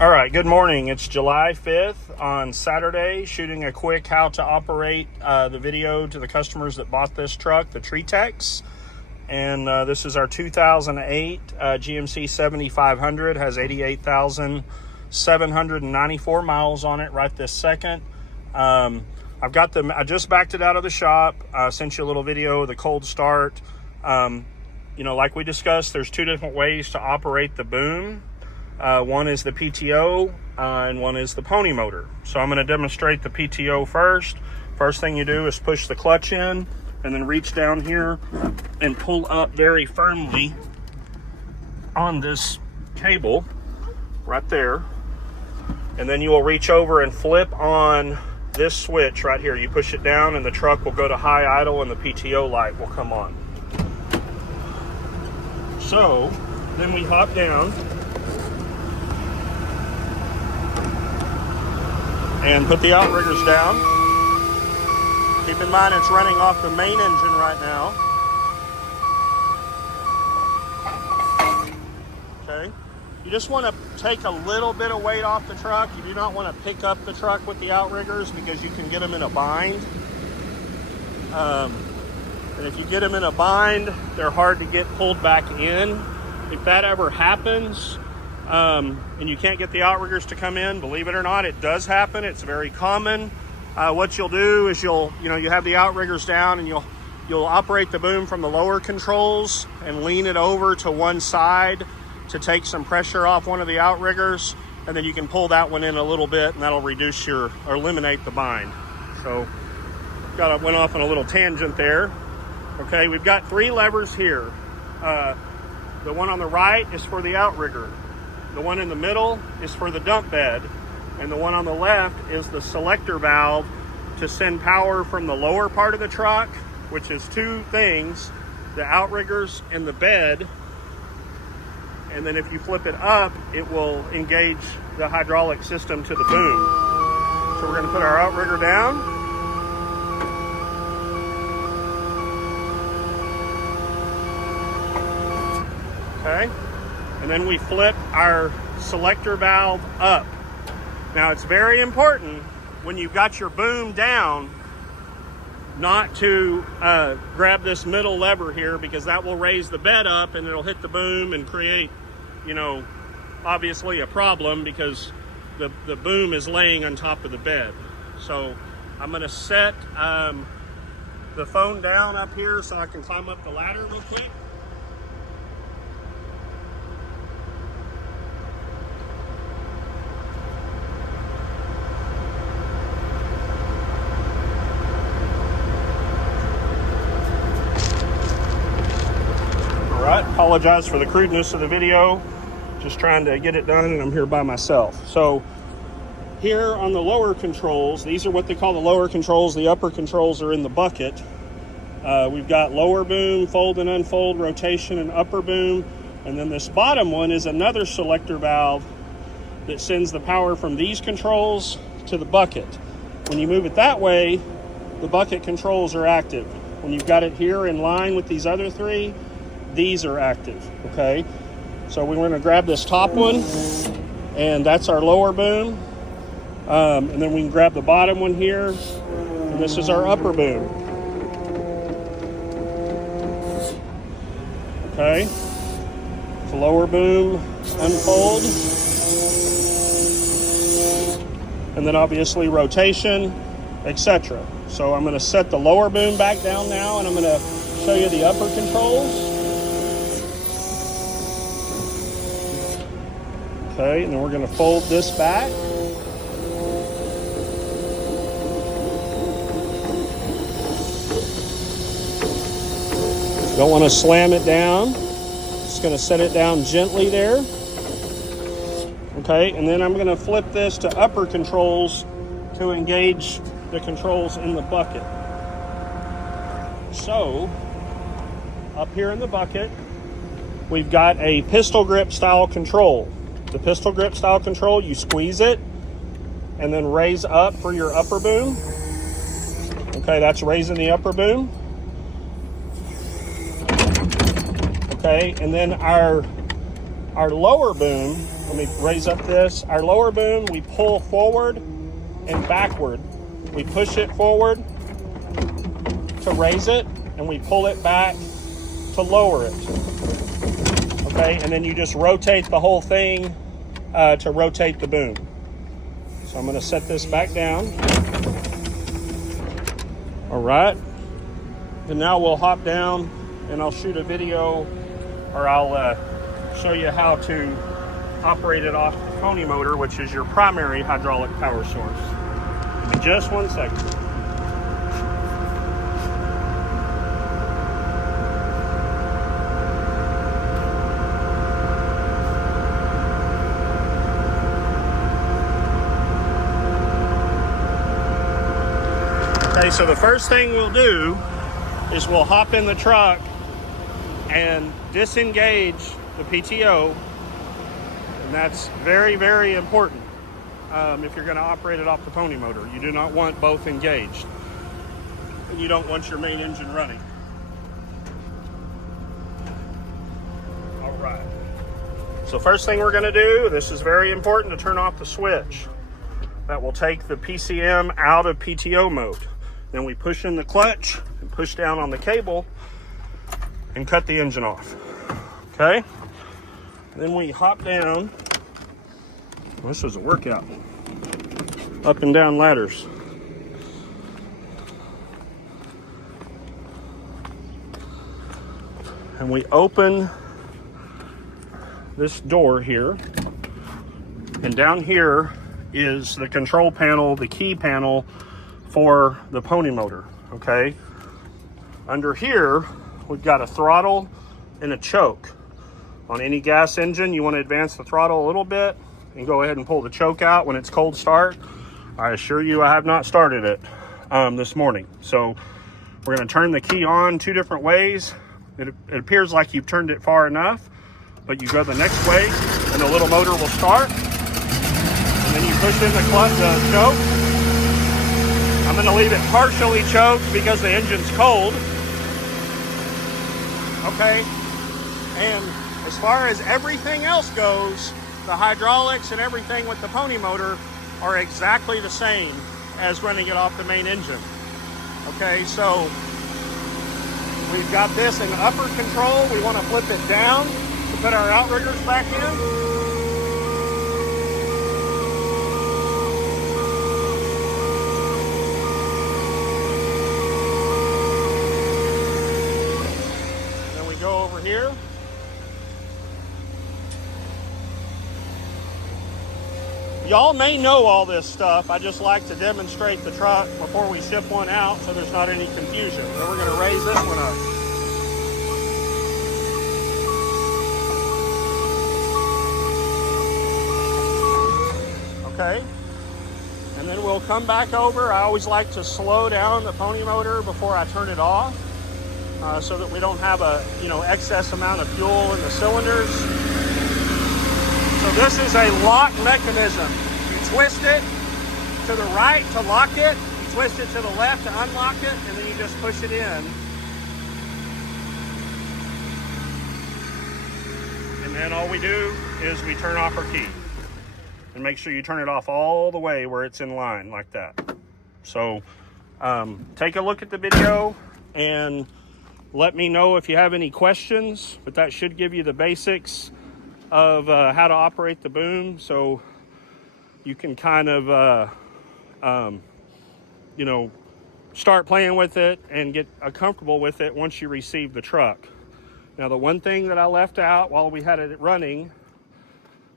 All right, good morning. It's July 5th on Saturday, shooting a quick how to operate the video to the customers that bought this truck, the Tretex. And this is our 2008 GMC 7500, has 88,794 miles on it right this second. I just backed it out of the shop, sent you a little video of the cold start. Like we discussed, there's two different ways to operate the boom. One is the PTO and one is the pony motor. So I'm going to demonstrate the PTO first. First thing you do is push the clutch in and then reach down here and pull up very firmly on this cable right there. And then you will reach over and flip on this switch right here. You push it down and the truck will go to high idle and the PTO light will come on. So then we hop down and put the outriggers down. Keep in mind it's running off the main engine right now. Okay. You just want to take a little bit of weight off the truck. You do not want to pick up the truck with the outriggers because you can get them in a bind. And if you get them in a bind, they're hard to get pulled back in. If that ever happens, and you can't get the outriggers to come in, believe it or not, it does happen. It's very common. What you'll do is you have the outriggers down and you'll operate the boom from the lower controls and lean it over to one side to take some pressure off one of the outriggers, and then you can pull that one in a little bit and that'll reduce or eliminate the bind. So went off on a little tangent there. Okay, we've got three levers here. The one on the right is for the outrigger. The one in the middle is for the dump bed, and the one on the left is the selector valve to send power from the lower part of the truck, which is two things, the outriggers and the bed. And then if you flip it up, it will engage the hydraulic system to the boom. So we're going to put our outrigger down. Okay. And then we flip our selector valve up. Now it's very important when you've got your boom down not to grab this middle lever here, because that will raise the bed up and it'll hit the boom and create, obviously a problem because the boom is laying on top of the bed. So I'm going to set the phone down up here so I can climb up the ladder real quick. Apologize for the crudeness of the video, just trying to get it done, and I'm here by myself. So here on the lower controls, these are what they call the lower controls. The upper controls are in the bucket. We've got lower boom, fold and unfold, rotation, and upper boom. And then this bottom one is another selector valve that sends the power from these controls to the bucket. When you move it that way, the bucket controls are active. When you've got it here in line with these other three, these are active. Okay, so we're going to grab this top one, and that's our lower boom, and then we can grab the bottom one here, and this is our upper boom. Okay, the lower boom, unfold, and then obviously rotation, etc. So I'm going to set the lower boom back down now, and I'm going to show you the upper controls. Okay, and then we're going to fold this back. Don't want to slam it down. Just going to set it down gently there. Okay, and then I'm going to flip this to upper controls to engage the controls in the bucket. So, up here in the bucket, we've got a pistol grip style control. The pistol grip style control, you squeeze it and then raise up for your upper boom. Okay, that's raising the upper boom. Okay, and then our lower boom let me raise up this. Our lower boom, we pull forward and backward. We push it forward to raise it, and we pull it back to lower it. Okay, and then you just rotate the whole thing to rotate the boom. So I'm going to set this back down. All right, and now we'll hop down and I'll shoot a video, or I'll show you how to operate it off the pony motor, which is your primary hydraulic power source. Give me just 1 second. Okay, so the first thing we'll do is we'll hop in the truck and disengage the PTO, and that's very, very important if you're going to operate it off the pony motor. You do not want both engaged, and you don't want your main engine running. All right. So first thing we're going to do, this is very important, to turn off the switch. That will take the PCM out of PTO mode. Then we push in the clutch and push down on the cable and cut the engine off. Okay? Then we hop down. This is a workout. Up and down ladders. And we open this door here. And down here is the control panel, the key panel for the pony motor. Okay? Under here, we've got a throttle and a choke. On any gas engine, you want to advance the throttle a little bit and go ahead and pull the choke out when it's cold start. I assure you, I have not started it this morning. So we're going to turn the key on 2 different ways. It appears like you've turned it far enough, but you go the next way and the little motor will start. And then you push in the clutch, the choke. I'm going to leave it partially choked because the engine's cold. Okay, and as far as everything else goes, the hydraulics and everything with the pony motor are exactly the same as running it off the main engine. Okay, so we've got this in upper control. We want to flip it down to put our outriggers back in. Here. Y'all may know all this stuff. I just like to demonstrate the truck before we ship one out so there's not any confusion. So we're going to raise this one up. Okay. And then we'll come back over. I always like to slow down the pony motor before I turn it off. So that we don't have a excess amount of fuel in the cylinders. So this is a lock mechanism. You twist it to the right to lock it, you twist it to the left to unlock it, and then you just push it in. And then all we do is we turn off our key. And make sure you turn it off all the way where it's in line like that. So take a look at the video and let me know if you have any questions, but that should give you the basics of how to operate the boom, so you can kind of, start playing with it and get comfortable with it once you receive the truck. Now, the one thing that I left out while we had it running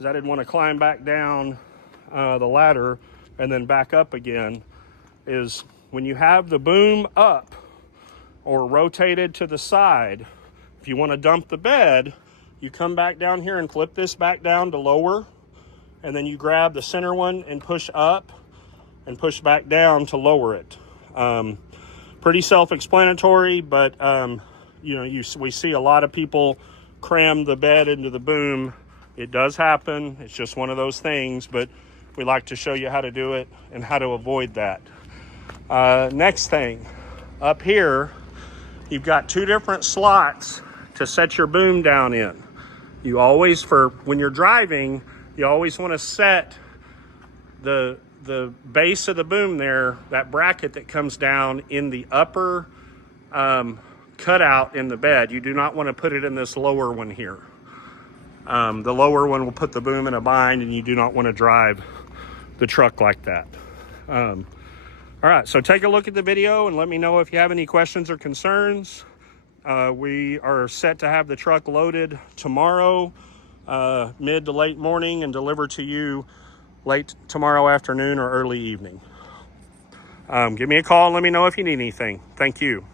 is I didn't want to climb back down the ladder and then back up again, is when you have the boom up or rotated to the side, if you want to dump the bed, you come back down here and flip this back down to lower, and then you grab the center one and push up and push back down to lower it. Pretty self-explanatory, but we see a lot of people cram the bed into the boom. It does happen. It's just one of those things, but we like to show you how to do it and how to avoid that. Next thing, up here, you've got 2 different slots to set your boom down in. You always, when you're driving, You always want to set the base of the boom there, that bracket that comes down, in the upper cutout in the bed. You do not want to put it in this lower one here. The lower one will put the boom in a bind, and you do not want to drive the truck like that. All right, so take a look at the video and let me know if you have any questions or concerns. We are set to have the truck loaded tomorrow, mid to late morning, and delivered to you late tomorrow afternoon or early evening. Give me a call and let me know if you need anything. Thank you.